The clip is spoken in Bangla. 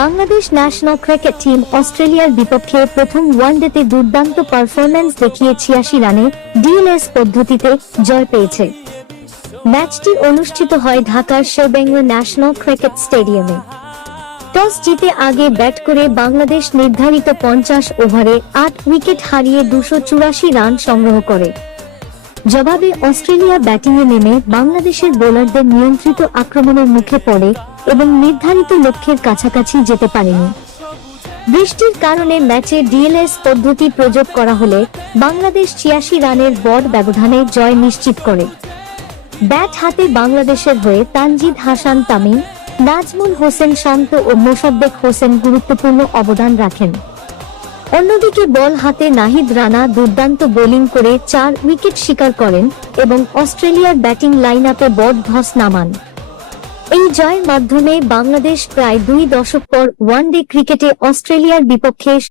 বাংলাদেশ ন্যাশনাল ক্রিকেট টিম অস্ট্রেলিয়ার বিপক্ষে প্রথম ওয়ানডেতে দুর্দান্ত পারফরম্যান্স দেখিয়ে ৮৬ রানে ডিএলএস পদ্ধতিতে জয় পেয়েছে। ম্যাচটি অনুষ্ঠিত হয় ঢাকার শেরেবাংলা ন্যাশনাল ক্রিকেট স্টেডিয়ামে। টস জিতে আগে ব্যাট করে বাংলাদেশ নির্ধারিত ৫০ ওভারে ৮ উইকেট হারিয়ে ২৮৪ রান সংগ্রহ করে। জবাবে অস্ট্রেলিয়া ব্যাটিংয়ে নেমে বাংলাদেশের বোলারদের নিয়ন্ত্রিত আক্রমণের মুখে পড়ে এবং নির্ধারিত লক্ষ্যের কাছাকাছি যেতে পারেনি। বৃষ্টির কারণে ম্যাচে ডিএলএস পদ্ধতি প্রয়োগ করা হলে বাংলাদেশ ৮৬ রানের বড় ব্যবধানে জয় নিশ্চিত করে। ব্যাট হাতে বাংলাদেশের হয়ে তানজিদ হাসান তামিম, নাজমুল হোসেন শান্ত ও মোসাদ্দেক হোসেন গুরুত্বপূর্ণ অবদান রাখেন। অন্যদিকে বল হাতে নাহিদ রানা দুর্দান্ত বোলিং করে ৪ উইকেট শিকার করেন এবং অস্ট্রেলিয়ার ব্যাটিং লাইনআপে বড় ধস নামান। এই জয়ের মাধ্যমে বাংলাদেশ প্রায় ২ দশক পর ওয়ানডে ক্রিকেটে অস্ট্রেলিয়ার বিপক্ষে